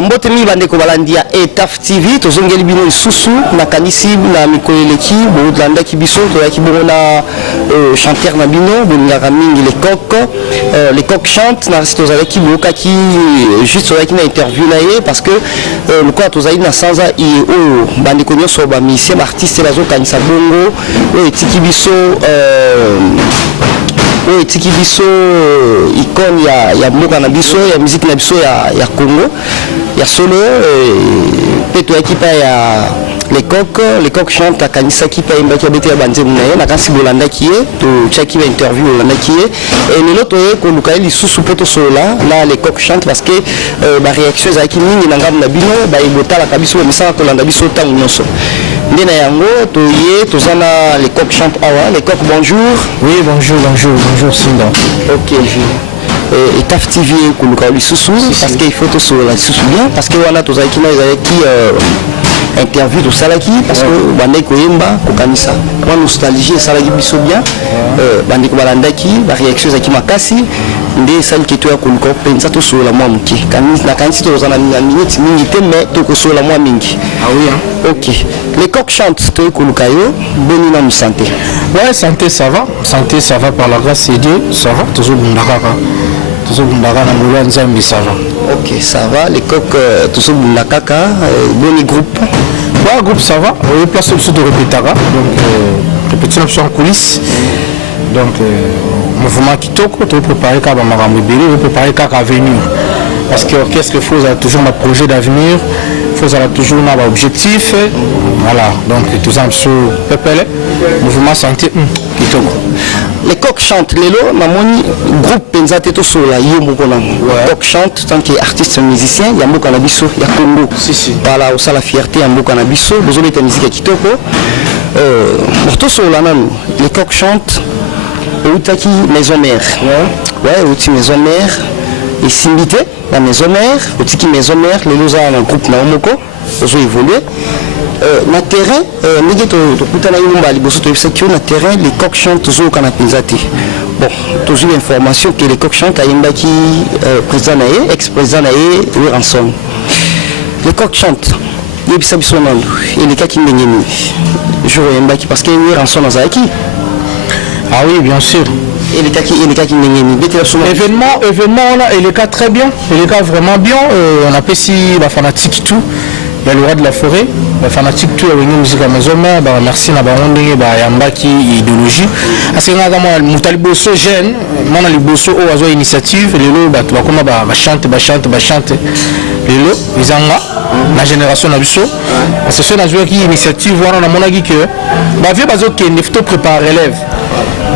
mbotemi bandeko balandia Etaf TV tozongeli bino isusu na kanisi na mikoleleki bolandaki biso toyaki bongo na chanteur na bino bolingaka mingi les coqs chantent na resi tozalaki bokaki juste tozalaki na interview na ye parce que lokola tozali na sanza oyo bandeko nyonso bamisien baartiste bazokanisa bongo oyo etiki biso icône ya mboka na biso ya musique na biso ya Congo ya solo pe toyaki pa ya les coqs chantent akanisaki pa imbaki abete ya banzemu na ye nakasi bolandaki ye totiaki ba interview bolandaki ye et lelo toye koluka ye lisusu mpo tosolola na les coqs chantent parce que baréaction ezalaki mingi na ngambo na bino baebotalaka biso bamisaka kolanda biso ntango nyonso nde na yango toye toza na les coqs chantent awa les coqs bonjour. Oui bonjour Sinda. Ok Etaf TV koluka lisusu parce que il faut tosolola lisusu bien parce que wana tozalaki na ezalaki interview to salaki parce que bandeko koyemba kokanisa kwa nostalgie salaki biso bien bandeko balandaki ba réaction zaki makasi nde sali keto ya koluka penza to solo la mwa muke na kanisi to zana minute mingi te mais to ko solo la mwa mingi. Ah oui hein. OK les coqs chantent to koluka yo boni na santé. Ouais santé ça va par la grâce de Dieu ça va toujours bundaka na ngolo nzambi ça va. OK ça va les coqs toujours bundaka boni groupe. Ouais, groupe ça va, on est place de répétara, donc répétition en coulisses, donc mouvement qui toque, on préparer qu'à Maramibili, on préparer qu'à venir, parce que l'orchestre il faut toujours un projet d'avenir, il faut toujours un objectif, voilà, donc tout ça sur PPL, mouvement santé qui toque. Les coqs chantent lelo mamoni groupe penza teto sola yo moko na coqs chantent tant qu'artiste musicien ya mboka na biso ya Congo voilà aussi la fierté ya mboka na biso besoin de musique kitoko morto sola nanu les coqs chantent outaki maison mère ouais outi maison mère et simbité la maison mère outiki maison mère lelo za na groupe na moko ozo évoluer na terrain ndenge tokutana nyumba liboso toyebisa kio na terrain les coqs chantent toujours kana penza te bon toujours l'information que les coqs chantent ayembaki président na ye ex-président na ye Ranson les coqs chantent yebisa biso nando elekaki ndenge nini jour ayembaki parce que Ranson azalaki. Ah oui bien sûr elekaki ndenge nini événement là il est très bien il est vraiment bien on appelle si la fanatique tout. Il y a le roi de la forêt, les fanatiques tout avec musique à maison mère, merci na baronde ba yambaki idéologie. Parce que moi mutali bosso jeune, moi na liboso o azo initiative lelo ba to bakoma ba chante. Lelo izanga la génération na biso. Parce que ceux na joué qui initiative wana na monaki que ba vie bazo ke nefto préparer élève.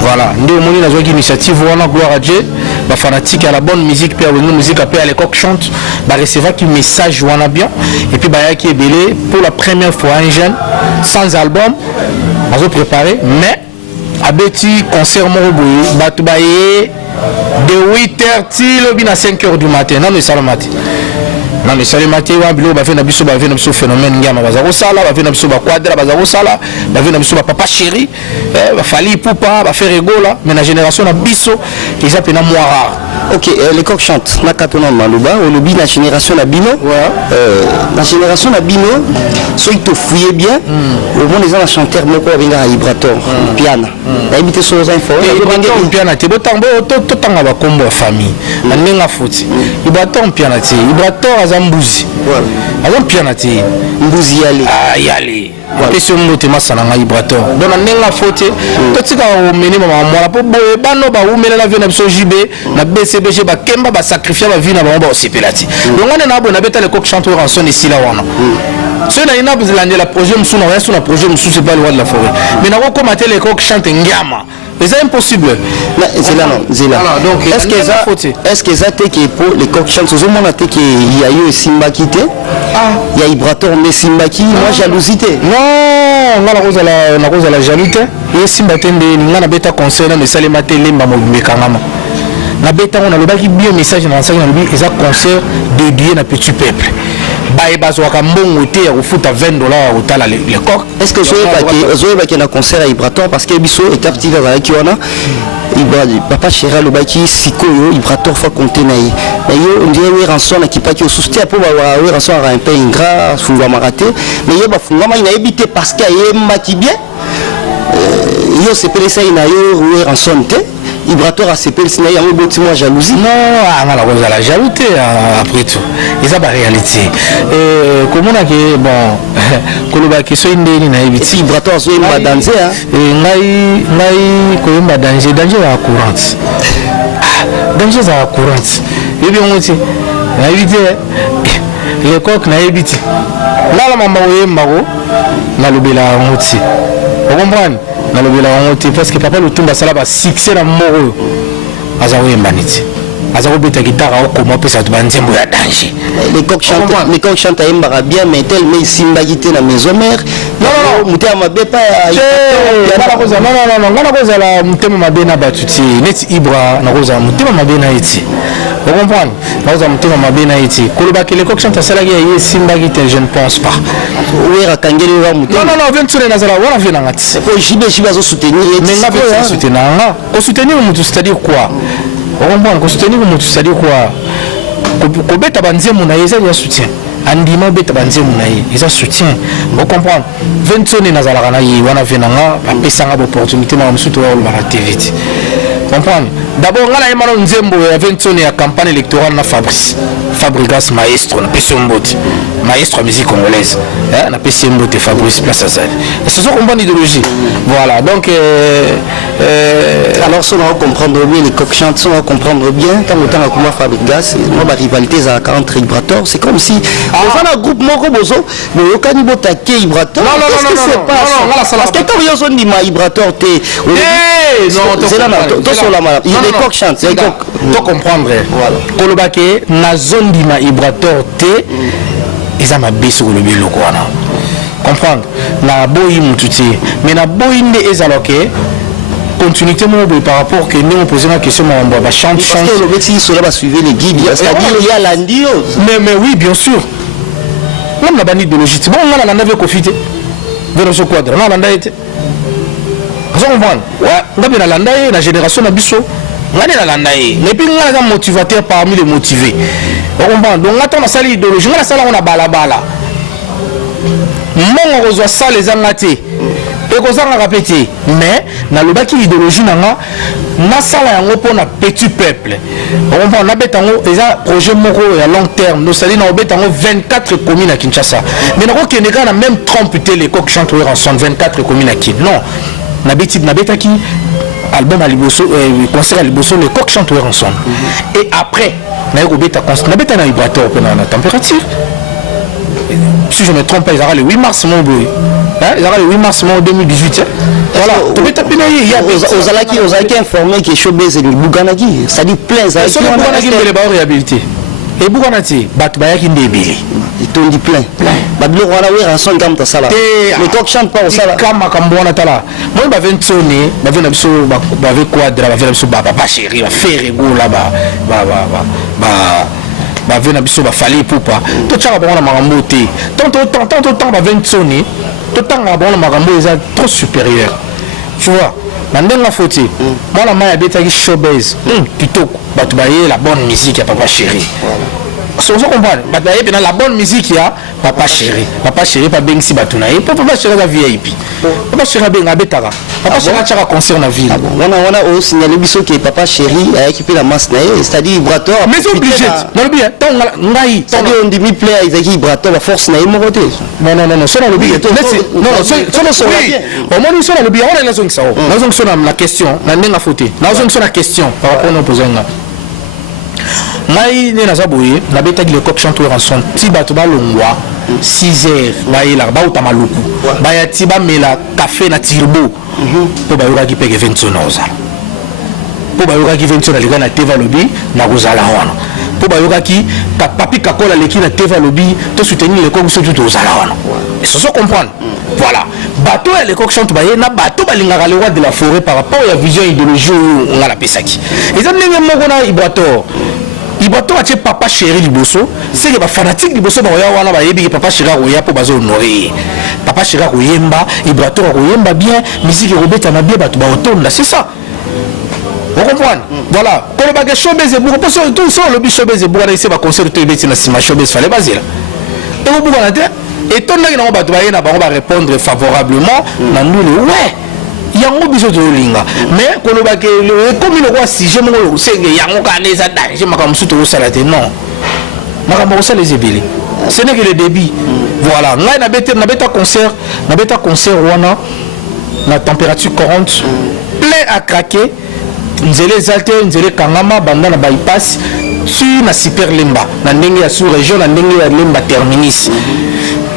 Voilà, nous moni na joué qui initiative wana gloire à Dieu. Bah fanatique à la bonne musique puis à la musique après à l'époque chante bah recevoir qui message wana bien et puis bah qui est belé pour la première fois un jeune sans album bah préparé mais à Betty concert Moroboui bah tout baillé de 8h à 5h du matin non mais ça le matin. Non mais ça le matin wa bilo ba na biso phénomène ngama bazako sala ba na biso ba quadra bazako sala ba na biso ba papa chéri ba fali poupa ba faire rigola mais la génération na biso qui s'appelle na moi rare. OK les coqs chantent na katona maluba au lobby la génération na bino la génération na bino so il te fouiller bien au moins les gens chanteur moko benga vibrator piano na imité so za info piano te botambo to tanga ba kombo ya famille na nenga futi vibrator piano te vibrator azambuzi azam piano te mbuzi yale apesi motema sananga vibrator donc na nenga futi to tika o menema mwana po boye bano ba umelela vie na biso JB na BCBG ba kemba ba sacrifier ba vie na ba osepelati donc on na bona beta les coqs chantent Ranson ici là wana ce n'est pas la projet musu na sur la projet musu c'est pas le roi de la forêt mais na ko mater les coqs chantent ngama c'est impossible zela donc est-ce que ça te que pour les coqs chantent au monde te que il y a eu Simbaki te il y a vibrator mais Simbaki moi jalousie non na cause la jalousie et Simbaki nga na beta concert na salema te lemba mo mekangama na beta on a le baki bien message na enseigne na lui ils a concert dédié na petit peuple baye bazwaka mbongo te ya kofuta $20 otala les coqs. Est-ce que zoyebaki na concert à vibrator parce que biso Etaf TV azalaki wana papa chéri le baki sikoyo Vibrator fa compter na ye mais yo on dirait rançon na kipaki au soutien pour avoir rançon un peu ingrat fungwa maraté mais yo ba fungwa ma ina éviter parce que yemba ki bien yo c'est pele ça ina yo rançon te Vibrator a CPL sinon il y a un beau petit moi jalousie non on a la cause de la jalousie après tout et ça pas réalité comment on a que bon koloba que so indeni na ebiti Vibrator so yemba danser ngai ko yemba danger à courante danger à courante et bien on dit na ebiti le coq na ebiti là la maman yemba go na lobela ngoti vous comprenez na lobela ngoti parce que papa le tumba sala ba succès na moro azawo yemba niti azawo beta guitare au comment peut ça te banzembo ya danger les coqs chantent yemba bien mais tel mais simba guité na maison mère non muté mabe pas non ngana koza la mutema mabe na batuti net ibra na koza mutema mabe na iti vous comprenez na koza mutema mabe na iti koloba que les coqs chantent ça la ye simba guité je ne pense pas oui rakangeli wa mutema non vient sur na zala wana vient ngati ko jibe zo soutenir mais nga peut soutenir ko soutenir mutu c'est-à-dire quoi vous comprenez ko soutenir mutu c'est-à-dire quoi ko beta banzemu na yeza ya soutien andima beta banzemu na ye eza soutien vous comprenez 20 soni na zala kana yi wana venanga ba pesanga opportunité na msuto wa la TV comprendre d'abord ngala yemano nzembo ya 20 soni ya campagne électorale na Fabrigas maestro na Pesombote maestro musique congolaise na Pesombote Fabrice Place Azali c'est ça comprendre idéologie voilà donc alors ça on va comprendre bien les coqs chantent on va comprendre bien tant autant à comment Fabrigas moi la rivalité ça entre Vibrator c'est comme si on a un groupe moko bozo mais aucun niveau taquer Vibrator non parce que quand ils ont dit Vibrator t'es non c'est là il les coqs chantent c'est donc to comprendre voilà kolobake na zone di ma Vibrator te eza mabeso ko lobi loko wana comprendre na boyi mututi mais na boyi nde ezaloke continuité par rapport que nous on posait la question on va chanter parce que le métier cela va suivre les guides c'est-à-dire il y a l'andio mais oui bien sûr même la banni idéologie bon on a la nave profité de ce quadre on a landa été vous comprenez ouais on a landa la génération na biso on a la landa et puis on a un motivateur parmi les motivés vous comprenez donc attends la salle idéologie la salle on a balabala mon reçoit ça les angaté et qu'on s'en répété mais na le baki idéologie nanga na sala yango pona petit peuple on va na betango eza projet moko à long terme nous sali na betango 24 communes à Kinshasa mais na ko keneka na même trompeter les coqs chanteurs en 24 communes à Kinshasa non na betaki album à Liboso concert à Liboso les coqs chanteurs ensemble et après na ko beta concert na beta na Vibrator pena na température si je me trompe pas ils aura le 8 mars mon boy ils aura le 8 mars 2018 voilà tu peux taper il y a aux alaki informé que showbiz et Buganagi ça dit plein ça sur Buganagi mais les ba réhabilité et Buganati bat bayaki ndebele ils t'ont dit plein babilo wana we ranson comme ta sala les coqs chantent pas au sala comme kambona tala moi ba 20 sonné ba vena biso ba avec quadra ba vena biso ba papa chéri ba faire go là ba vena biso ba fallait poupa to tchaka bona makambo te tant ba 20 sonné to tanga bona makambo eza trop supérieur tu vois mandela foti moi la maya betaki showbiz kitoko batu baye la bonne musique ya papa chéri so comprendre batu baye pena la bonne musique ya papa chéri pas bengsi batu na ye papa chéri la VIP papa chéri benga betaka papa chéri tchaka concert na ville on a signalé biso que papa chéri a équipé la masse na ye c'est-à-dire Vibrator mais c'est obligé non bien tant ngai c'est-à-dire on demi player Isaki Vibrator la force na ye mo côté non so na lobi non so au moins so na lobi on a la zone ça na zone so na la question na ndenga foti na zone so na question par rapport au posenga ngai ne na zaboye na betaki le coq chanteur en son tiba to balongwa 6h baila ba utama luku ba ya tiba mela café na tirbo po ba yoka ki peke 20 sonoza po ba yoka ki 20 sonoza le na teva lobby na kozala wana po ba yoka ki papi kakola leki na teva lobby to soutenir le coq so tout ozala wana et ça se comprendre voilà bateau et les coqs chantent baye na bateau balingaka le roi de la forêt par rapport à la vision idéologie on a la pesaki et ça ndenge moko na Vibrator a papa chéri liboso c'est que ba fanatique liboso ba ya wana ba yebi papa chéri roya po bazo honorer papa chéri royemba Vibrator royemba bien musique robeta na bien batu ba otonda c'est ça Vous comprenez? Voilà. Quand le bagage showbiz et beaucoup, tout ça, le showbiz et beaucoup, on a essayé de concert de bêtises, na showbiz fallait baser là. Et vous pouvez et ton nègre on va répondre favorablement. Nous ouais. Il y a un besoin de linga. Mais quand le bagage comme il voit si je me c'est il y a un cas les attaques, je m'accorde sous tout ça là non. M'accorde ça les ébélés. Ce n'est que le débit. Voilà. Là na bêta concert wana la température 40 plein à craquer. Nzele zalte nzele kangama banda na bypass sur na super lemba na ndenge ya sous région na ndenge ya lemba terminus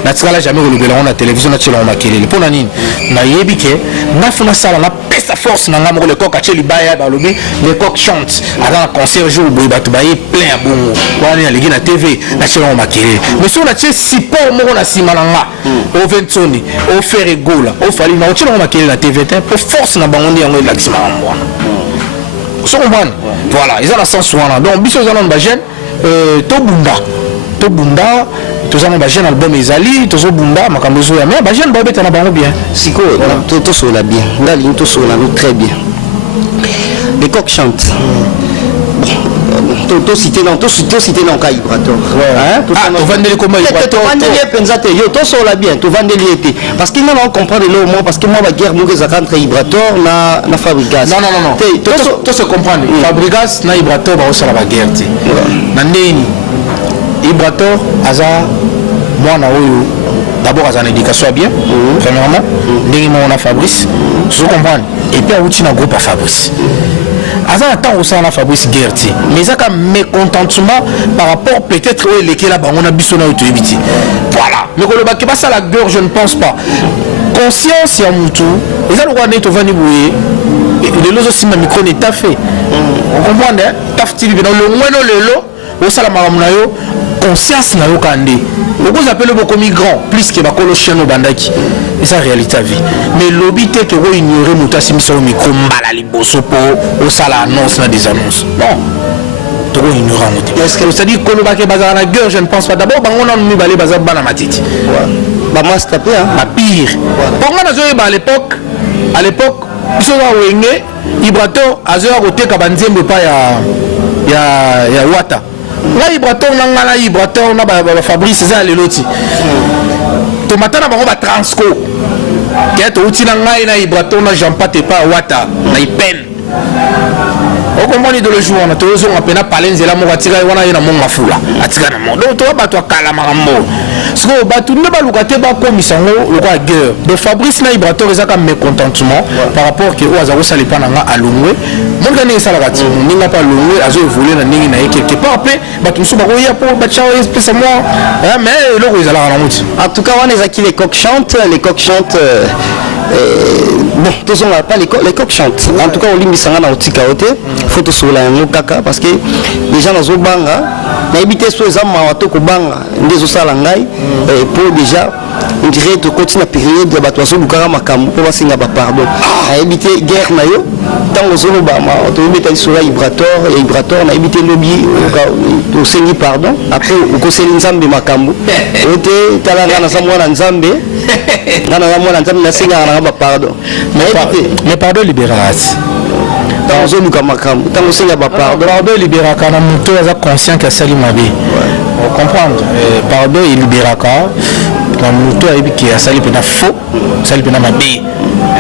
na tsala jamais relevela na télévision na tshela na kelele pona nini na yebike na funa sala na pesa force na ngamo le coq acheli baya ba lobi le coq chante ala concert jour boy batu baye plein à bongo wani na ligi na TV na tshela na kelele mais sur na tshela support moko na simalanga au Ventoni au Ferregola au Fali na tshela na kelele na TV pour force na bango ndi yango la kisimanga voilà, ils ont la sens souvent. Donc, bis aux allons bajen, to bunda, tous allons bajen album Ezali, tous au bunda, makambozo ya mais bajen babet na bango bien. Siko, to so la bien. Ngali to so la très bien. Les coqs chantent. To cité dans cas Ibrator. Hein? To vendeli comment Ibrator. To vendeli pensate yo to so la bien, to vendeli été. Parce qu'il n'a pas comprendre le mot parce que moi la guerre mourez entre Ibrator na Fabrigas. Non. To se comprendre. Fabrigas na Ibrator ba osala ba guerre ti. Na ndeni. Ibrator aza mwana oyo d'abord aza na éducation bien. Premièrement, ndeni mona Fabrice. Tu comprends? Et puis a outi na groupe à Fabrice. Azan attend au sein de Fabrice Guerti, mais ça comme mécontentement par rapport peut-être où il est là-bas, on a bisonné au Tubiti. Voilà. Mais quand le bac pas ça la gueule, je ne pense pas. Conscience et Moutou, les gens ont été venus bouiller. Les lots aussi ma micro n'est pas fait. On comprend hein? Tafti dans le moins le lot, au salamaramnayo, conscience n'a aucun dé. Beaucoup appellent beaucoup migrants, plus que bakolo chien au bandaki. Et ça réalité à vie. Mais l'obité que vous ignorez Moutassi mis au micro malali bosopo au sala annonce là des annonces. Non. Trop ignorant. Est-ce que ça dit que le bac bazar la gueule, je ne pense pas d'abord on a mis balé bazar bana matiti. Bah moi c'est tapé hein. Bah pire. Pour moi à l'époque ils sont à Wenge, Ibrator azeur côté kabanzembe pas ya Wata. Là Ibrator nangala Ibrator na ba Fabrice ça les loti. Tomatana bango ba transco. Keto uti na ngai na Ibrator na Jean Patepa Wata na ipen. O comprend l'idéologie on a toujours on appelle palenze la mo atira wana ina mo mafula. Atika na mo. Donc to ba to kala marambo. Ce que batu ne ba lukate ba komisango le roi guerre. De Fabrice na Ibrator ezaka mécontentement par rapport que oazago salipa nanga alongwe. Mon gagné ça la gati. Ninga pas longwe azo évoluer na ningi na quelque part après batu so ba ko ya pour ba chao spécialement. Mais le roi ezala na muti. En tout cas on les acquis les coqs chantent bon, tous on n'a pas les coqs chantent. En tout cas, on limite ça dans Otika Ote. Faut tout sur la Mokaka parce que les gens dans Zobanga, n'habiter sur les hommes à Tokobanga, des Osalangai, pour déjà, on dirait de continuer la période de Batoiso Bukara Makambo pour passer à pardon. À éviter guerre nayo, tant aux Zolobama, on te met sur la Ibrator, et Ibrator, on a évité le lobby au Sengi pardon. Après, au conseil Nzambe Makambo, on était à la Samoa Nzambe. Pardon. Mais pardon libération. Dans zone comme Makam, tant que c'est pardon libération quand on est conscient que c'est l'imabé. On comprend. Pardon il libération quand moto est qui a sali pena faux, sali pena mabé.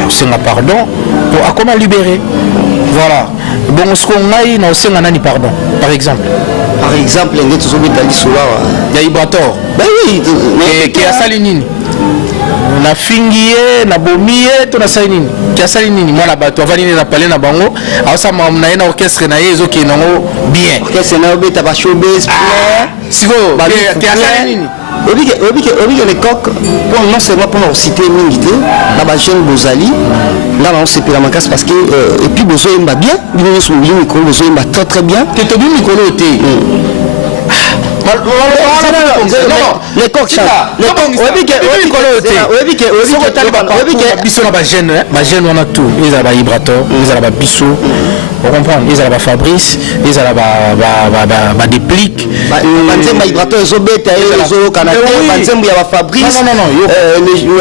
C'est un pardon pour comment libérer. Voilà. Bon ce qu'on a eu non c'est un nani pardon par exemple. Par exemple, il y a tous les Italiens sur là. Il y a Ibrator. Ben oui, mais qui a sali nini? Na fingiye na bomiye to na sainini kia sainini mwana bato avani na pale na bango awasa mamna na orchestre na yezo ki nango bien orchestre na obeta ba showbiz siko kia sainini obike les coqs pour non seulement pour citer milité na ba jeune Bozali là on s'est pris la macasse parce que et puis Bozo imba bien bien sur le micro Bozo imba très bien te to bi micro te les coqs chantent. biso na bagene wana tout ezala bavibrateur ezala babiso ocomprendre ezala bafabrice ezala badéplique banzembo vibrateur ezobeta ezokana te banzembo ya bafabrice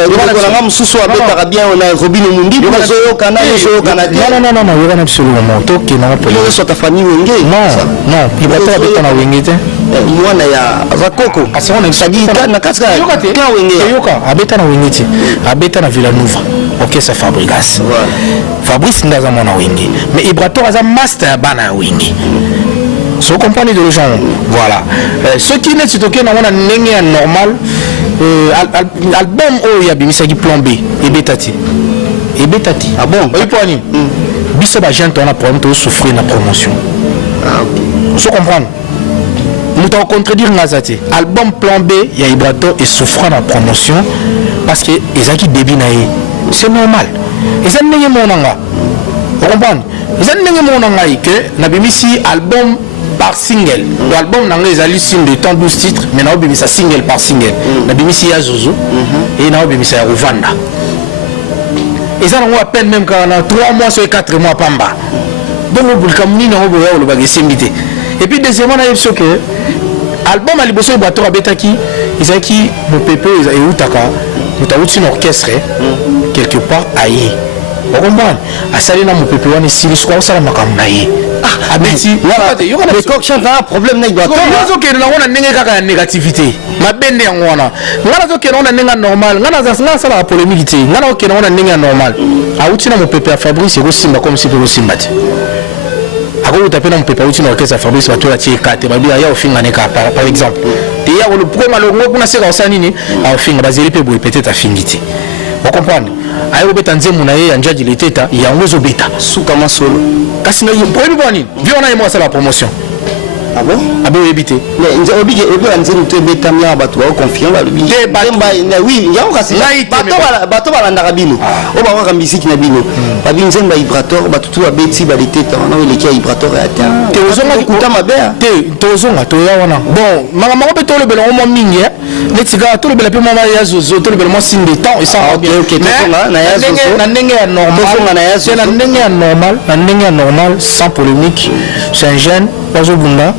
yokolanga mosusu abetaka bien na robine mundi ezoyokana ezoyokana te yokana absolument tokena oso ta famille wenge non vibrateur abeta na wenge te mwana ya zakoko na kati ka wenge yoka abeta na wenge te abeta na Villanova orchestre Fabrigas Fabrice ndaza mwana wenge mais vibrateur aza master ya bana ya wenge so comprendre de gens voilà ce qui n'est toke na wana ndenge ya normal album o ya bimisaki plan B ebetati ah bon oui pour ani biso ba gente on a problème to souffrir na promotion so comprendre nous t'en contredire ngazati album plan B ya vibrateur et souffrant na promotion parce que ezaki débit na ye c'est normal ezan ndenge monanga vous comprenez ezan ndenge monanga que na bimisi album par single l'album n'a pas les signe de temps 12 titres mais n'a pas single par single n'a pas mis ya Zozo et n'a pas mis ya Rwanda et ça on à peine même quand on a 3 mois sur 4 mois pamba donc on peut comme ni n'a pas le bagage simité et puis deuxièmement on a vu que album à liboso bateau à betaki izaki mon pépé et utaka nous t'avons une orchestre quelque part aïe vous comprenez à ça là mon pépé on est si soit ça la makamnaï abeti les coqs chantent un problème na vibrateur nazo ke na wana ndenge kaka ya négativité mabende yango wana ngana zo ke na wana ndenge normal ngana sala la polémique te ngana ke na wana ndenge normal auti na mopepe ya Fabrice ko simba comme si ko simba te ako utapena mopepe auti na orchestre Fabrice batola tie kate babi ya ofinga ne ka par exemple te ya le premier malongo kuna seka osani ni a ofinga bazeli pe boy peut-être afingi te vous comprenez ayo beta nzemu na ye ya njaji leteta yango zo beta suka masolo kasi na yimbo ebi boni viona yemo la promotion ah bon abe ebité mais nze obige nzemu te beta mya batu ba confiant ba lubi demba oui yango kasi bato balandaka bino o ba waka misiki na bino ba binzemba vibrateur batu tu ba beti ba leteta na le kia vibrateur ya ta te ozonga kuta mabea te tozonga to ya wana bon mama mako beto le belo mo mingi netika to le bela pe mama ya Zozo to le belo mo signe de temps et ça bien ok tozonga na ya Zozo na ndenge ya normal tozonga na ya Zozo na ndenge ya normal sans polémique c'est un jeune bazo bunda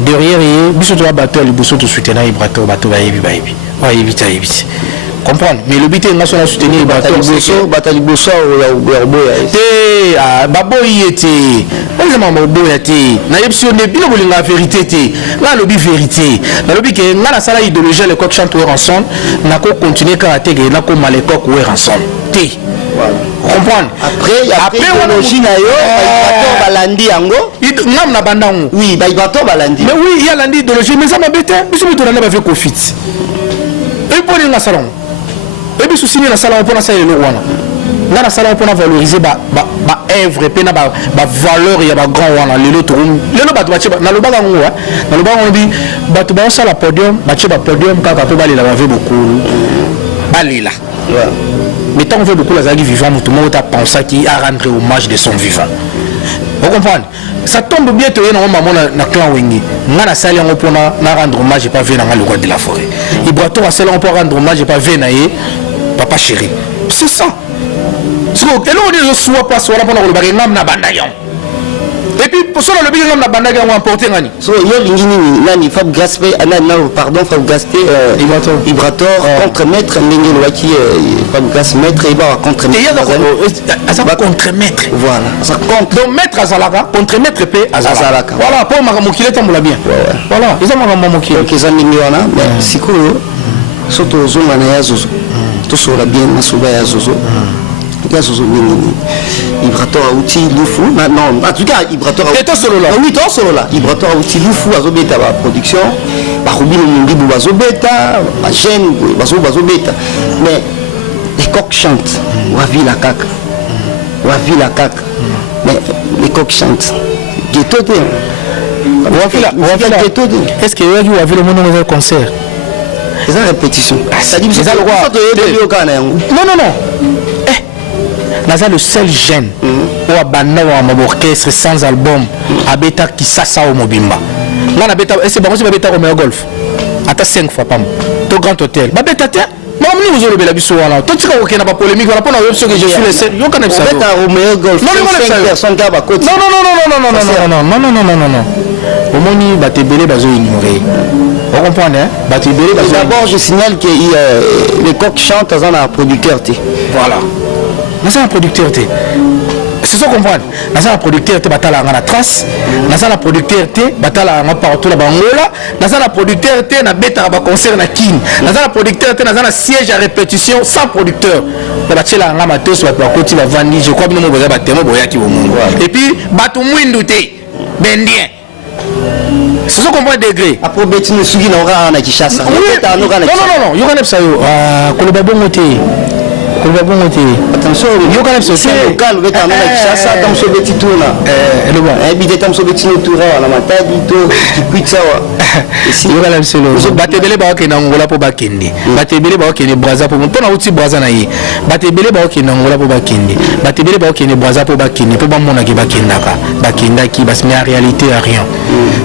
derrière biso to batteur liboso to soutenir vibrateur bato ba yebi wa yebita yebiti comprendre mais le but est national soutenir vibrateur liboso bata liboso ya boya te baboyi ete on mama boya te na yebisi on debilo bolinga vérité te la lobby vérité na lobby que na la sala idéologie les coqs chantent ensemble na ko continuer karaté que na ko malekok ou ensemble te comprendre après idéologie na yo vibrateur balandi yango ngam na bandango oui vibrateur balandi mais oui il y a l'andi idéologie mais ça m'embête biso biso na ba fait confit et pour les salon et biso signer na salon pour na ça le wana na salon pour na valoriser ba œuvre pe na ba valeur ya ba grand wana lelo to lelo ba to na lo ba ngo na lo ba ngo bi ba to ba ça la podium ba che ba podium kaka pe ba lela ba ve beaucoup ba lela mais tant on veut beaucoup la zagi vivant tout le monde a pensé qu'il a rendre hommage de son vivant vous comprenez ça tombe bien to yena maman na clan wengi ngana sali ngo pona na rendre hommage pas vu na le roi de la forêt vibrateur sali on peut rendre hommage pas vu na ye papa chéri c'est ça c'est que là on est soit pas soit pour le bagay ngam na bandayon et puis pour cela le bagay ngam na bandayon on emporter ngani so yo lingini nani Fab Gaspé pardon Fab Gaspé vibrateur contre maître ndenge lwaki Fab Gas maître et ba contre maître ça va contre maître voilà ça contre donc maître azalaka contre maître pe azalaka voilà pour makamokile tambola bien voilà ils ont makamokile OK ça ndingi wana mais sikoyo soto zonga na ya Zozo to sola bien masuba ya Zozo Zozo nini vibrateur outil lufu non en tout cas vibrateur et solo là oui toi solo là vibrateur outil lufu azobeta ba production ba rubino mundibu bazobeta ba jeune bazobeta mais les coqs chantent wa vila kaka mais les coqs chantent ghetto te wa vila ghetto te est-ce que vous avez vu le monde dans un concert c'est une répétition ça dit c'est le roi non naza le seul jeune ou abanda wa orchestre sans album abeta kisasa au mobimba ngana beta c'est bon aussi beta Romeo Golf ata 5 fois pam to grand hôtel ba beta te mamni vous avez la biso wala to tika okena ba polémique wala pona web que je suis le seul yo kana bisa beta Romeo Golf 5 personnes ka ba côté non omoni ba tebele bazo ignorer vous comprenez hein ba tebele bazo d'abord je signale que les coqs chantent dans un producteur t voilà c'est un producteur t c'est ça comprendre dans un producteur t batala ngana trace dans un producteur t batala ngana partout la bangola dans un producteur t na beta ba concert na kin dans un producteur t dans un siège à répétition sans producteur na batela ngana matos ba koti ba vandi je crois bino mo boza ba temo boya ki bomungu et puis batu mwindu te bendien c'est ça qu'on voit degré après betine sugi na ora na Kishasa non yo kana psa yo koloba bongo te attention yo kana psa c'est local beta na Kishasa tamso beti tuna le bon bidé tamso beti toura na matadi to kikwitsa yo kana psa lo batebele ba ke na ngola po bakende batebele ba ke ne braza po mpona uti braza na ye batebele ba ke na ngola po bakende batebele ba ke ne braza po bakende po ba mona ke bakendaka bakendaki bas mais en réalité rien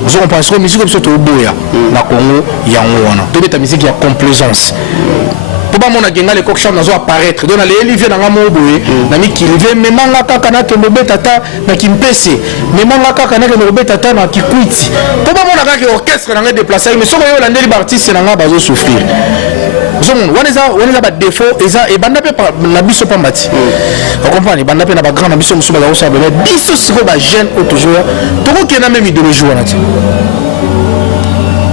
vous comprenez que musique comme ça to boya na Congo yango wana to beta musique ya complaisance pour ba mona genga les coq chant nazo apparaître donc les Olivier na ngamo boye na mikilive memanga kaka na ke mobeta ta na kimpese memanga kaka na ke mobeta ta na kikwiti pour ba mona kaka orchestre na déplacer mais so yo landeli ba artiste na nga bazo souffrir zomon waneza ba défaut eza e banda pe na biso pambati vous comprenez banda pe na ba grand na biso musuba za osaba mais biso siko ba jeune au toujours to ko kena même idéologie wana ti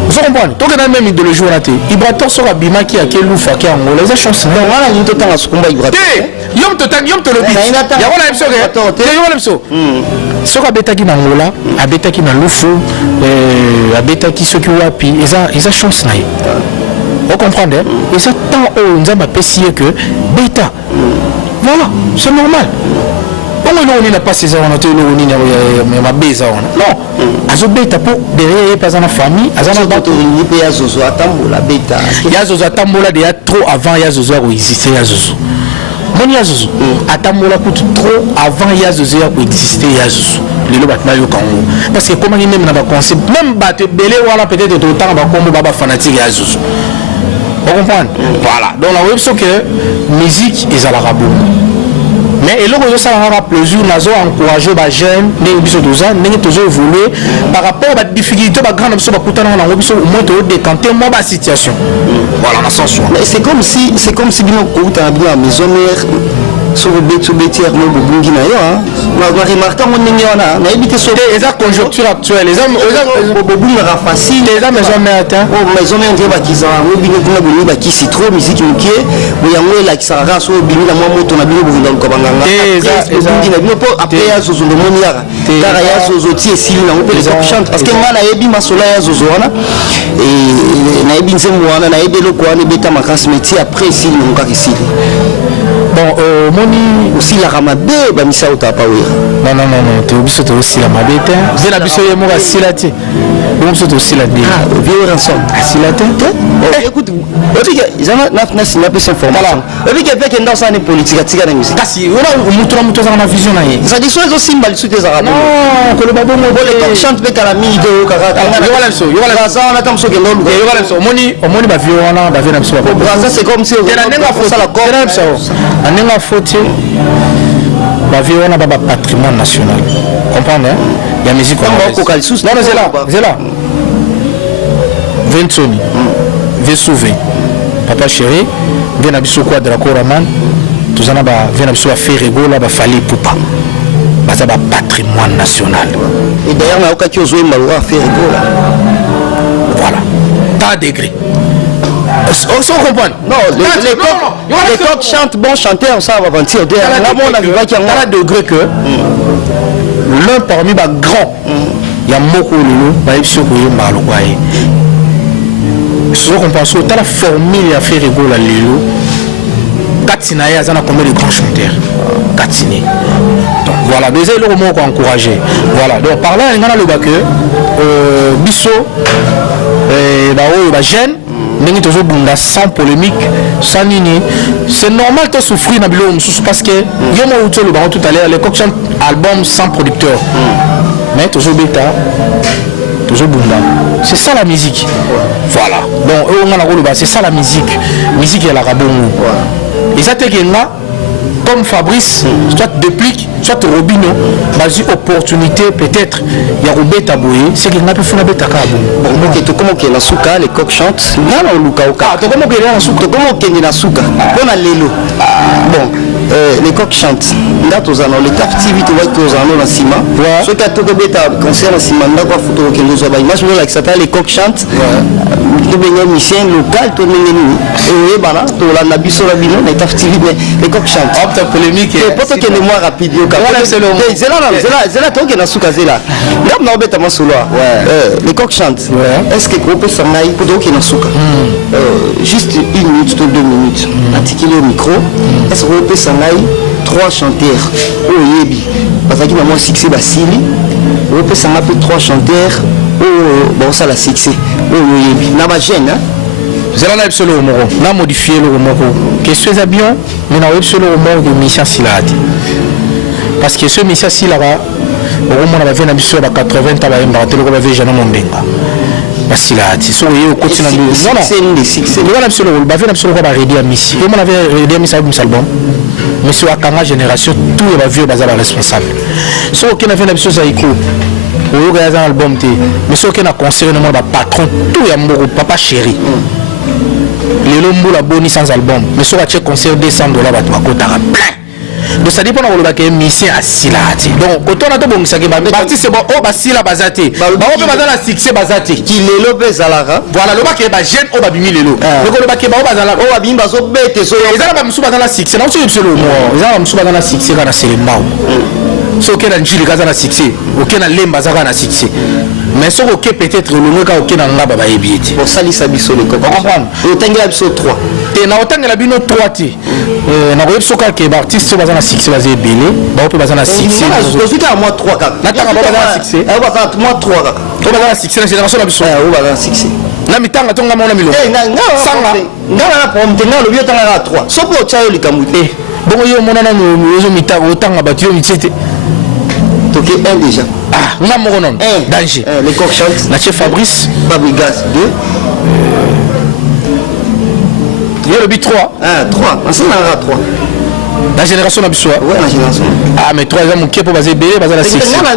vous comprenez to kena même idéologie wana ti Ibrator so ka bimaki ya kelufa ke angola eza chance non wana ni to tanga sukumba Ibrator yom to lobi ya wala mso ke yo wala mso so ka betaki na angola abetaki na lufu abetaki soki wapi eza chance na ye. Vous comprenez? Et ça tant haut, nous avons apprécié que bêta. Voilà, c'est normal. Comment on n'a pas ces on a eu ma bêta. Non, azo bêta pour derrière pas en famille, azana bato ni pe azozo atambola bêta. Yazozo atambola de trop avant yazozo a existé yazozo. Mon yazozo atambola pour trop avant yazozo a existé yazozo. Les batna yo kango parce que comment il même na ba concept même bato belé wala peut-être autant ba kombo baba fanatique yazozo. Vous comprenez? Voilà. Donc la web c'est que musique est à la rabou. Mais et là ça aura plaisir, nazo encourager les jeunes, les biso doza, les toujours évoluer par rapport à la difficulté, la grande biso bakutana na web so au moins de décanter moi la situation. Voilà, dans sens. Mais c'est comme si bino kuta bien maison mère sur le bêti armo bungi na yo hein. Ma remarque mon ningi wana na ebité so les conjoncture actuelle les hommes bobunga ra facile les hommes maison mère ta maison mère ndeba kizara mo bino kuna boni ba kisi trop musique mukie bo yango la kisara so bino na mo moto na bino bunda ko banganga bungi na bino po après ya zozo ndo moni yara kara ya zozo ti esili na mo pe les chante parce que ngana yebi masola ya zozo wana et na yebi nzembo wana na yebi loko wana beta makasi meti après esili mo ka esili. Bon, moni aussi la ramabe ba misa utapawira. Non, tu obiso to aussi la mabete. Vous la biso yemo ga silati. Vous obiso to aussi la dé. Ah, vieux rançon. Silati. Écoute, ils ont na sina pe information. Et puis que dans ça ne politique tika na musique. Kasi ona muto za na vision na ye. Ça dit soit aussi symbole sous des arabes. Non, que le babo mo le chante pe kalami de kaka. Yo wala so, yo wala ça on attend so que non. Yo wala so, moni ba vieux wana ba vieux na biso. Ça c'est comme si on a la corps. Anenga faute la vie on a pas patrimoine national comprendre hein il y a musique non mais c'est là Vinconi Vesouvé papa chéri vient abiso quoi de la Coraman tous en a ba vient abiso faire rigola ba fali poupa ba ça ba patrimoine national et d'ailleurs na okaki ozo malwa faire rigola voilà tas degré. On comprend. Non, les coqs chantent bon chanteur, ça va mentir. Là, on a vu qu'il y a un degré que l'un parmi les grands, il y a beaucoup de gens, il y a des gens qui ont ce qu'on pense, dans la formule à faire rigoler les lots, Katina, il y a combien de grands chanteurs Katine. Donc voilà, déjà, il y a le mot qu'on encourage. Voilà, donc par là, il y a le bac Bisso, Gênes. Sans polémique, sans nini. C'est normal de souffrir dans le parce que tout à l'heure, les coqs chantent album sans producteur. Mais toujours bêta, c'est ça la musique. Voilà. Donc c'est ça la musique. Musique et la rabongo. Et ça te gagne comme Fabrice, soit Déplique, soit Robinho, basé opportunité peut-être, il y a Robé Taboué, c'est qu'il n'a pas fait un bêta cabo. Bon, ok, comment que la souka, les coqs chantent, non, non, Luka, ah, comment que la souka, comment que la souka, on a l'élo. Bon, les coqs chantent, là, tous en ont, les captivités, tu vois, tous en ont en ciment. Ce qui a tout le bêta, concert en ciment, là, quoi, photo, que nous avons, moi, je veux que ça les coqs chantent, tout le monde mission local, tout le monde et voilà, tout le monde sur la bino, les captivités, les coqs chantent. Hop, polémique. Peut-être que les mois rapides, c'est là, toi qui es dans souka, c'est là. Là, on a bêta, moi, sous là. Les coqs chantent. Est-ce que groupe s'en aille pour toi qui est dans souka? Juste 1 minute, 2 minutes. Articuler au micro. Est-ce que groupe s'en aille 3 chanteurs au Yebi? Parce qu'il y a moins succès, Basili. Groupe s'en aille 3 chanteurs au ça la succès. Au Yebi. N'a pas gêne, hein? Vous allez absolument au moro. N'a modifié le moro. Qu'est-ce que c'est bien? Mais n'a absolument au moro de Misha Silad. Parce que ce Misha Silad, au moins on avait un épisode à 80 ans, on avait déjà un mondenga. Silad. Si on est au quotidien, non, non. C'est une succès. Le gars absolument, le bavin absolument pas rédit à Missi. Et on avait rédit à Missi avec album. Mais sur la Kanga génération, tout est vieux basé à responsable. Si on avait un épisode à Iko. On a un album, mais si on a un concert, on a un patron, tout est un papa chéri. Les lombos la boni sans album, mais si on a un concert $200, tu vas plein. Donc ça dépend de la mission à Silati. Donc quand on a tout bon ça qui va partir c'est bon oh bah Sila bazate. Bah on peut bazala succès bazate. Qui les lobes zalara. Voilà le bac est ba jeune oh bah bimi lelo. Le bac est ba bazala oh bah bimi bazo bête so. Ils ont pas msuba dans la succès. Non c'est le mot. Ils ont msuba dans la succès quand c'est le mbao. So que dans Jili kaza na succès. OK na lemba za na succès. Mais so OK peut-être le mot ka OK na ngaba ba ebiti. Pour ça lisa biso le comprendre. Otangela biso 3. Et na otangela bino 3 ti. Na ko biso ka ke ba artiste bazana succès bazé belé. Ba ope bazana succès. Je suis à moi 3 ka. Na tanga bazana succès. Eh ba moi 3 ka. To bazana succès na génération na biso. Eh o bazana succès. Na mitanga tonga mona milongo. Eh na sanga. Na pomte na lo bio tanga 3. So po chayo likamute. Bon yo mona na yo mitanga otanga batio mitete. Ok, 1 déjà. Ah, on a mon nom. Danger. Les coqs chantent. La chef Fabrice. Fabrigas 2. Il y a le but 3. Ah, 3. On s'en a 3. La génération n'a pas. Oui, la génération. Ah, mais 3 ans, mon qui est pour baser belé, baser la 6. On a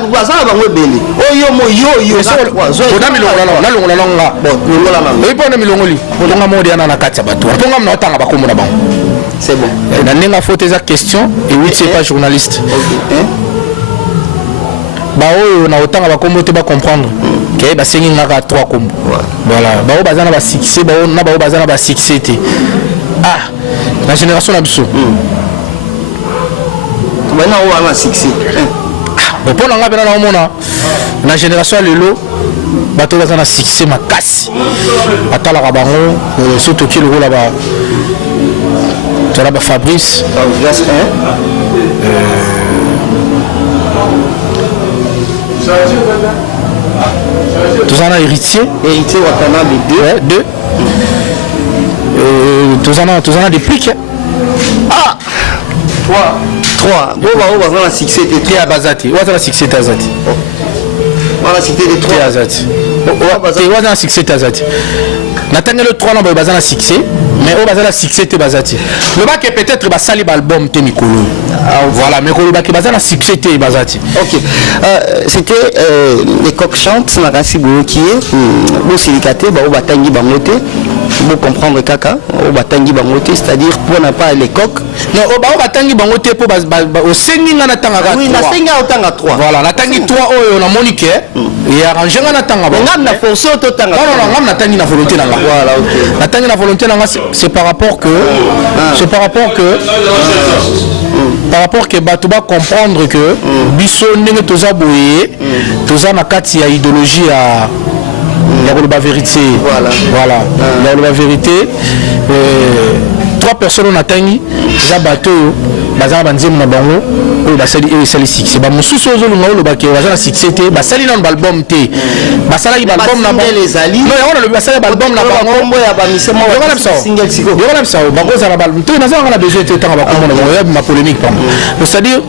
belé. Oh yo, mo yo. On a mis le long. Bon, le long. Oui, on a mis le long. On a monté à la carte. On a mis le temps. C'est bon. On a mis faute des questions. Et oui, c'est pas journaliste. On a autant à comprendre que bah c'est une 3 combo. Voilà. Bao bazana ba succès, bao na bao bazana ba succès. Ah, la génération abso. Maintenant on a succès. Ah, pour nga bena na mona la génération lelo bato bazana succès makasi. Atala ka bango surtout ki le là ba. Tu as ba Fabrice. Fabrice 1. Tous en a héritier. Héritier Wakana de 2. Ouais, 2. Tous en a des pliques. Ah 3. Bon, on va la succès de 3 à Bazati. On va la succès de Azati. On va la succès de 3 à Azati. On va la succès de Azati. Nathalie le 3 on va la succès. Mais on va la succès de Bazati. Le bac est peut-être va salir l'album de Mikolo. Voilà, mais le bac est la succès de Bazati. Ok. C'était les coqs chantent, c'est la race qui est. Bon, silicaté, on va tanguer bangoté. Pour comprendre caca, on va tanguer bangoté, c'est-à-dire pour n'a pas les coqs. Non, on va tanguer bangoté pour au sengi na tanga 3. Oui, na sengi au tanga 3. Voilà, na tangi 3 on a monique et arrangé na tanga. On a forcé au tanga. Non, on a tangi na volonté na. Voilà, OK. Na tangi na volonté na c'est par rapport que Batouba comprendre que biso ndenge toza boye toza na kati ya idéologie à la vérité. Voilà. La vérité. 3 personnes ont atteint. Déjà bateau, bazar banzim na bango. basali esali succès ba mususu ozolunga olobaki baza na succès te basali na album te basala ba album na les ali non on le basala ba album na bango ya ba misemo single siko yona bisa bango za na album te na za na besoin te tanga ba komona ba ma polémique pardon c'est-à-dire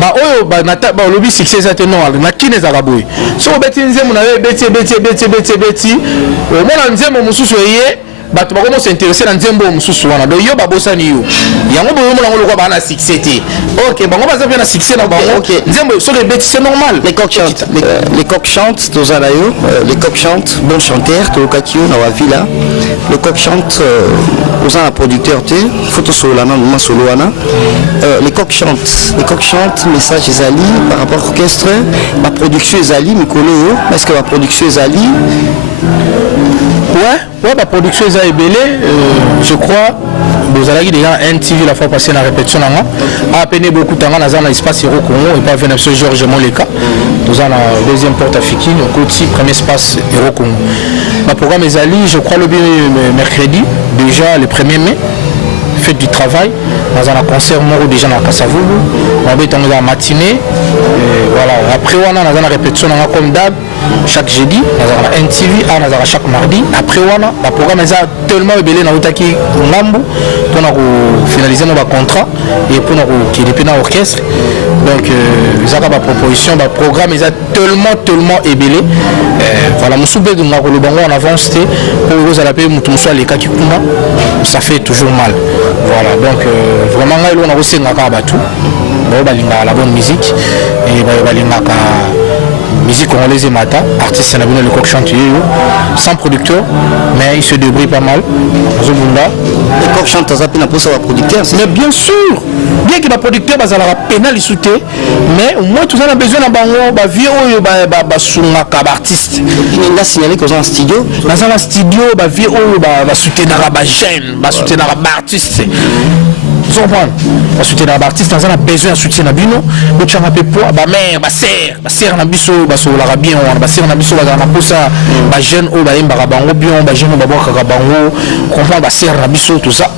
ba oyo ba nata ba lobi succès ça te non na kine za kaboy so beti nzemu na beti o mona nzemu mususu eye bato bakomo s'intéresser na nzembo mususu wana do yo babosani yo yango boyo mona ngolo kwa bana succès te OK bango baza bien na succès na bango nzembo so beti c'est normal les coqs chantent tozala yo les coqs chantent bon chanteur to kakio na wa villa le coq chante aux un producteur te photo solo na ma solo wana les coqs chantent message ezali par rapport à orchestre ma production ezali mikolo est-ce que ma production ezali ouais la production est belé je crois vous allez déjà NTV la fois passée la répétition a peine beaucoup de temps dans un espace Hero Congo et pas venir ce Georges Moleka nous avons la deuxième porte à Fikine au côté premier espace Hero Congo ma programme est allé je crois le mercredi déjà le 1er mai fête du travail dans un concert moro déjà dans Kasavubu on va être en matinée voilà après on a la répétition comme d'hab chaque jeudi dans un NTV on a chaque mardi après on a le programme est tellement belé na utaki ngambu pour finaliser nos contrats et pour qui est dans orchestre donc ça va proposition le programme est tellement ébélé voilà mon soube de ngakolo bango en avance pour vous à la paix mutumso les cas qui ça fait toujours mal voilà donc vraiment là on a aussi ngaka batu balinga la bonne musique et balinga musique congolaise et mata artiste na bino le coq chante sans producteur mais il se débrouille pas mal les coq chante ça pina pour ça producteur mais bien sûr bien que le producteur bazala pénal sauté mais au moins tout ça a besoin na bango ba vie oyo ba sunga ka artiste il a signalé que dans studio dans un studio ba vie oyo ba soutenir ba jeune ba soutenir ba artiste parce que les artistes ont besoin de soutien. Le chama pepo, ba mère, ba sœur na biso, ba so la bien, ba sœur na biso ba na posa, ba jeune o ba imba bango bien, ba jeune ba boka bango, comprend ba sœur na biso tout ça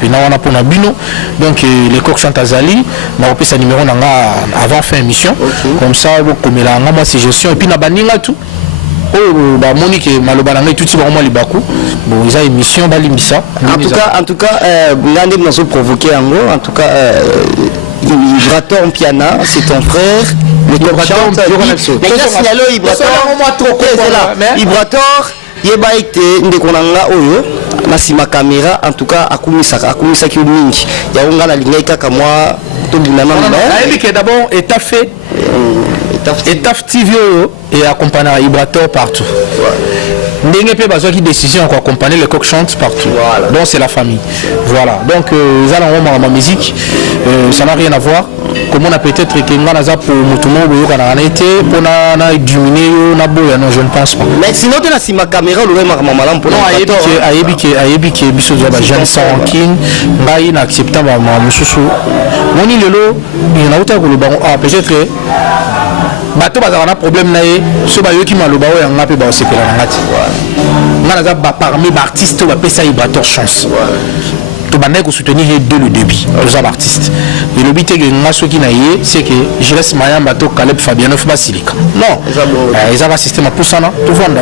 pina wana pour na bino. Donc les coqs chantent azali, na opé sa numéro nanga avant fin émission. Comme ça vous comme la ngama si gestion et puis na baninga tout. Oh bah Monique maloba nanga tout vraiment libaku. Bon ils a émission balimbisa. En tout cas ngande nous a provoqué en tout cas Ibrator Piana, c'est ton frère. Le coq chante. Ibrator yeba ite ndekonanga oyo na sima caméra en tout cas akumisa ki mingi ya onga na linga kaka moi to binana mais que d'abord étaffé Etaf TV et accompagner Ibrator partout. Ndenge pe bazo qui décision quoi accompagner les coqs chantent partout. Voilà. Donc c'est la famille. Voilà. Donc ça dans ma musique ça n'a rien à voir. Comment on a peut-être que ngana za pour mutumo boyo kana été pour na diminuer na boya non je ne pense pas. Mais sinon tu na si ma caméra le même malam pour non ayebi ke biso za ba jeune sans king ngai na accepter ma mususu. Moni lelo ina uta ko le bango peut-être bato bazala na problème na ye so bayoki maloba oyo yanga pe baosepela na ngati nga naza parmi baartiste ba pesa Ibrator chance to bandai ko soutenir dès le début tous les artistes et le but est que nga soki na ye c'est que je laisse Mayamba to Caleb Fabianoff Basilika non ils ont un système pour ça tout vendre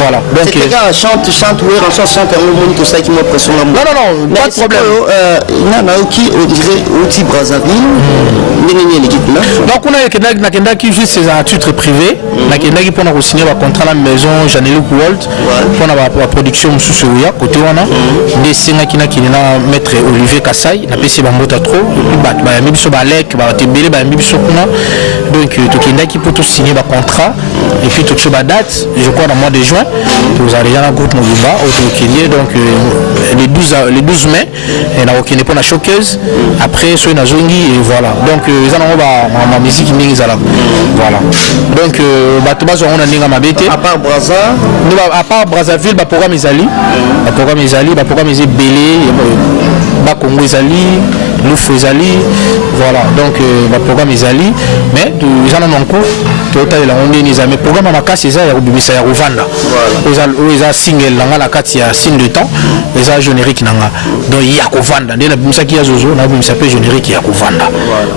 voilà donc c'est que chante oui rançon chante le monde tout ça qui me pression non pas de problème na oki on dirait outil Brazzaville l'équipe là donc on a kenda qui juste c'est un titre privé na kenda qui pour signer un contrat la maison Jean-Luc Walt pour la production sous ya côté wana des singa qui na maître Olivier Kassai na pesi bambota trop ba mibiso ba lek ba tebele ba mibiso kuna donc to kenda qui pour signer un contrat et puis tout ba date je crois dans le mois de juin vous allez dans un groupe Mobimba au Kenya donc les 12 mai et na okene pour la showcase après so na zongi et voilà donc ils ont ma musique ningi zala voilà donc bato bazo on a ninga mabete à part Brazzaville ba programme ezali ba programme belé ba Congo ezali Loufou ezali voilà donc ba programme ezali mais ils en ont en cours totalela ngo ndeni eza mais programme makasi eza ya kobimisa ya kovanda eza single nanga na kati ya signe de temps eza générique nanga donc ya kovanda nde nabimisaki ya zozo nabimisa mpe générique ya kovanda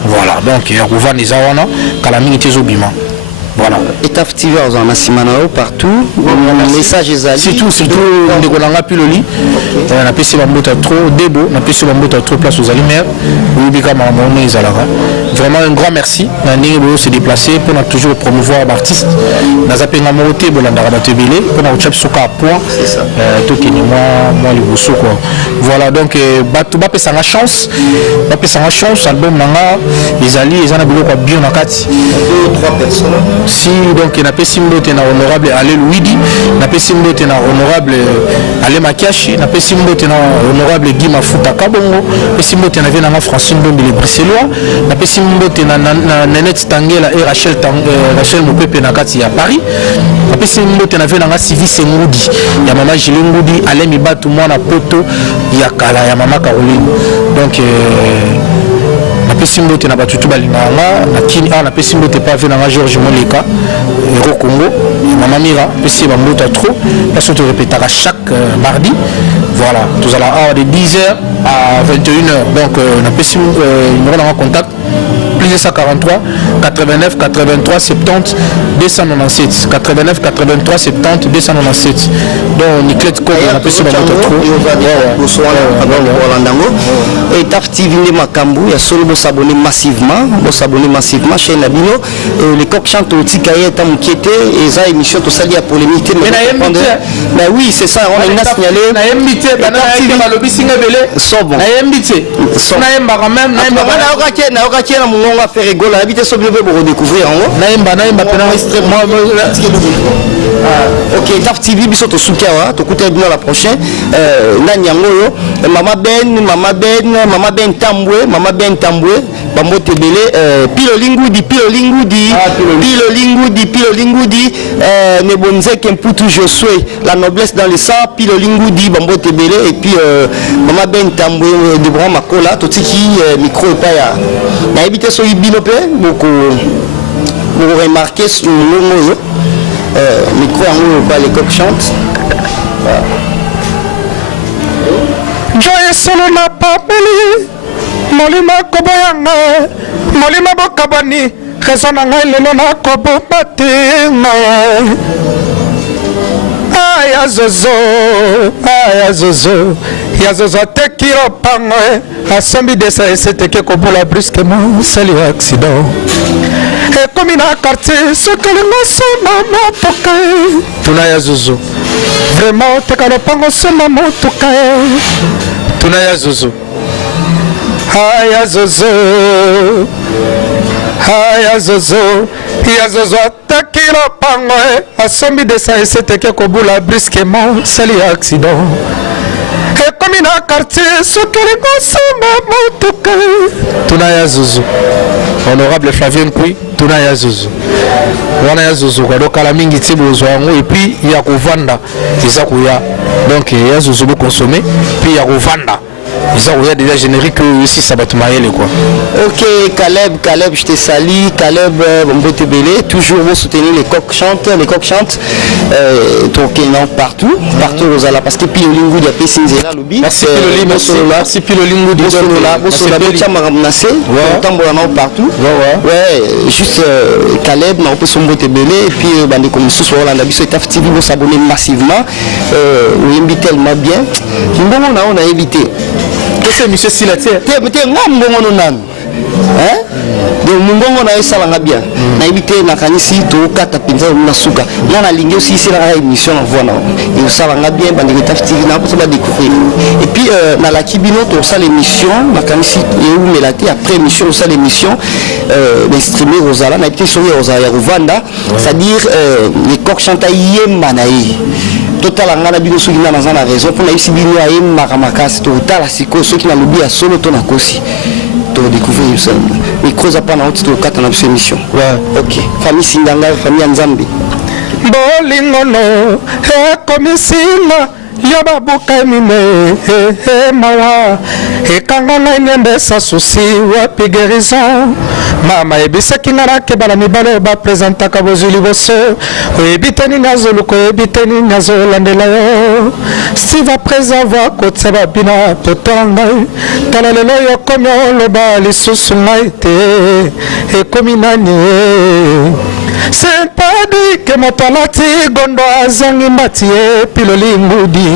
voilà donc ya kovanda eza wana kala mingi te ezobima. Voilà. Et t'aftiver en Asimanao partout. Message est surtout on a piloli. On a pissé bambota trop débo, on a pissé bambota trop place aux aliments. Vraiment un grand merci. Nani s'est déplacé pour toujours promouvoir l'artiste. Nous avons une amourité pour l'andaratebele pour nous chef soka à point. Tout qui moi les boussous quoi. Voilà donc batu ba pesa chance. Ba pesa chance album nanga les alliés ils en a bien en 4 2-3 personnes. Si donc il n'a pas simbo tena honorable Ale Louidi, n'a pas simbo tena honorable Ale Makiashi, n'a pas simbo tena honorable Guy Mafuta Kabongo, n'a pas simbo tena vena Francine Dombi les Bruxellois, n'a pas simbo tena Nanette Tangela et Rachel Mopepe Nakati à Paris, n'a pas simbo tena vena Sivi Sengoudi, ya mama Jilengoudi, Ale Mibatu Mwana Poto, ya Kala ya mama Caroline. Donc na pesimbo te na batutu balinganga na kini na pesimbo te pas venanga Georges Moleka Euro Congo Mama Mira pesi ba mbota trop parce que tu répétera chaque mardi voilà tous à la heure de 10h à 21h donc na pesimbo numéro en contact plus de 143 89 83 70 297 89 83 70 297 donc Niclette Kobe na pesi ba mbota trop et Taf TV ne makambu ya solo bo s'abonner massivement chaîne Nabino les coq chante au tikaye ta mukete et ça émission tout ça lié à polémique mais oui c'est ça on a une signalé na mbité bana na lobby singa belé sobo na mbité na mbaka même na okake na mungonga faire rigoler habiter so bien pour redécouvrir en haut na pena extrêmement ok Taf TV biso to soukawa to kuta bien la prochaine na nyango yo mama ben tambwe bambo tebele pilo lingudi ne bonzeke mputu Josué la noblesse dans le sang pilo lingudi bambo tebele et puis mama ben tambwe de bras makola to tiki micro et pas ya na habité so ibino pe beaucoup vous remarquez sur le micro en pas les coq chantent Joye solo na papeli molima koboyanga molima bokabani raison na ngai lelo na kobobatenga aya zozo ya zozo tekiro pango asombi desa eseteke kobola brusquement sali accident ekomi na quartier sokelinga sona motoka tuna ya zozo vraiment tekalo pango sona motoka tuna ya zozo haya zozo atakilo pango asombi desa eseteke kobula brusquement sali accident ekomi na quartier sokelinga sona motoka tuna ya zozo honorable Flavien Kui tuna ya zozo wana ya zozo kwa kala mingi tibo zwango et puis ya kovanda eza kuya donc ya zozo bo consommer puis ya kovanda ils ont déjà générique aussi ça va te marier quoi. Ok Caleb je te salue Caleb Bombotebele toujours vous soutenir les coqs chantent donc non partout Rosala parce que puis Olingo il y a Pessinzela lobby merci puis Olingo de Bosola Bochama Ramnase tambola non partout ouais juste Caleb na opé Bombotebele et puis bande comme sous Rolanda biso Taf TV vous s'abonner massivement vous invitez tellement bien bon on a invité c'est monsieur Silatier te ngambo nanu hein donc mungongo na esala ngabia na ibite na kanisi to kata pinza na suka na lingi aussi c'est la émission voilà et ça va ngabia bande Taf TV na pour ça découvrir et puis na la kibino to ça l'émission na kanisi et où melaté après émission ça l'émission streamer Rosala na ibite sur Rosala Rwanda c'est-à-dire les coqs chantent yemba na yi total ngana bino soki na na raison pour na isi bino aye makamakasi total siko soki na lobi ya solo to na kosi to découvrir ça micro za pana autre to kata na émission ouais ok famille Singanga famille Nzambe bolingono komisina yaba bukamine mawa ekanga na nembe sa souci wa guérison mama ebisaki nga nakebala mibale bapresentaka bozwi liboso oyebi te nini azoluka oyebi te nini azolandela yo steve après avoir kotia babina poto na ngai tala lelo yokomi oloba lisusu ngai te ekomi nani c'est pas dit que moto alati gondo azangi mbati epiloli ngudi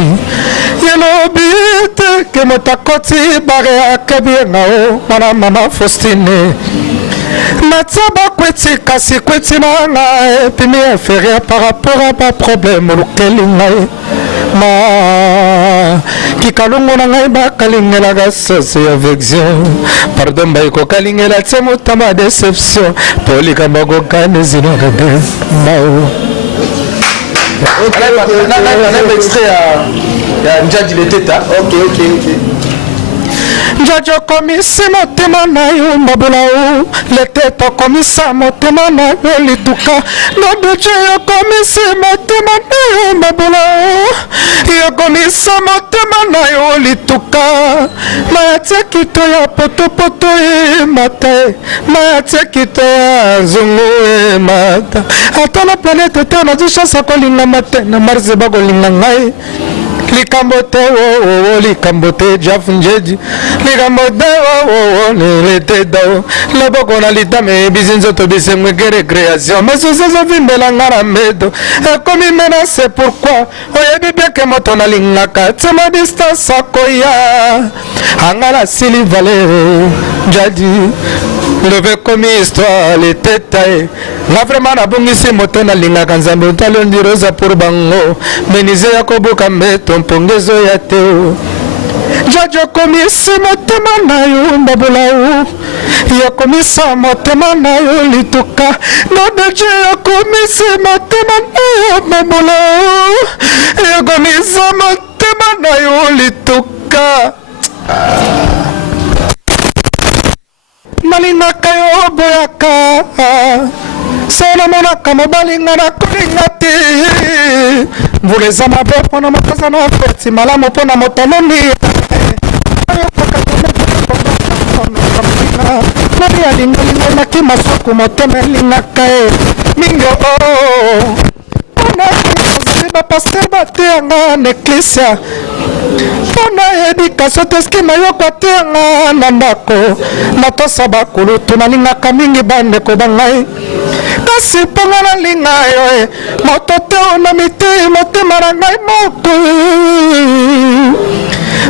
yelobi te ke moto akoti bare akabienga o mwana mama Faustine natia bakweti kasi kweti na ngai epimi inférieur par rapport à ba problème olukeli ngai ma kikalungu na ngai bakalingelaka sosi ya vection pardon baiko kalingela tie motama déception po likambo kokane zinaka de mao un extrait à Ndjadji Leteta. Ok. Ndjadji okomisi motema na yo mabula o Leteta okomisa motema na yo lituka Ndjadji okomisi motema na yo mabula o yokomisa motema na yo lituka mayatia kito ya potopoto e mata mayatia kito ya zungu e mata ata na planete te nazi chance kolingama te na Mars bakolinga ngai likambo te o likambo te Jaf Njeji likambo te o lete dao leboko na litame bizinzo to bisemwe ke recréation mesosezo vimbela ngara medo ekomi menace pourquoi oyebi bien ke moto na lingaka tsema distance akoya angala sili valero Ndjadji leve komi histoire letetae nga vraiment nabongisi moto na lingaka nzambe otali ondiroza pour bango menize ya kobuka mbeto mpongezo ya teo Ndjadji okomisi motema na yo mbabula o yokomisa motema na yo lituka Ndjadji okomisi motema na yo mbabula o yokomisa motema na yo lituka nalingaka yo boyaka sona monaka mobalinga na kolinga te mvula eza mabe mpona makaza na feti malamu mpona motonomi nani alingalinga naki masuku motema elingaka e mingi o mpona azali bapaster bateyanga na eklesia mpona edikasio teski mayokwa teyanga na ndako natosa bakulutu nalingaka mingi bandeko bangai kasi mponga nalinga yo moto te na mitei motema na ngai moko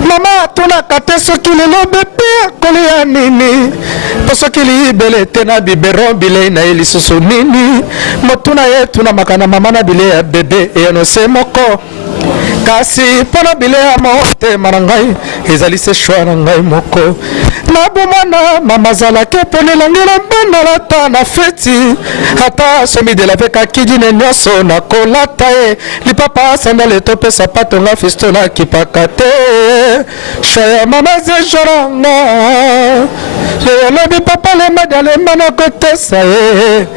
mama atunaka te soki lelo bebe akolia nini po soki libele te na biberon bilei na ye lisusu nini motuna ye tunamaka na mama na bilei ya bebe eyanose moko kasi mpona bilei ya motema na ngai ezali se shwa na ngai moko nabomwana mama azalaki mpona elangela mbanalata na feti ata somidelapeka kidine nyonso nakolata ye lipapa sandale to mpe sapato nga fisto nakipaka te shwa ya mama ezejoranga elobi papa lemadalemba nakotesa ye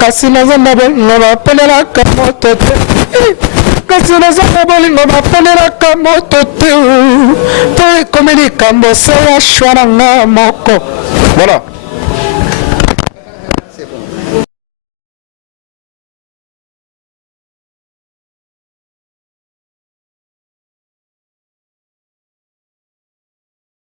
kasi naza na bolingo bapelelaka moto te kasi naza na bolingo bapelelaka moto te po ekomi likambo se ya shwa na nga moko voilà.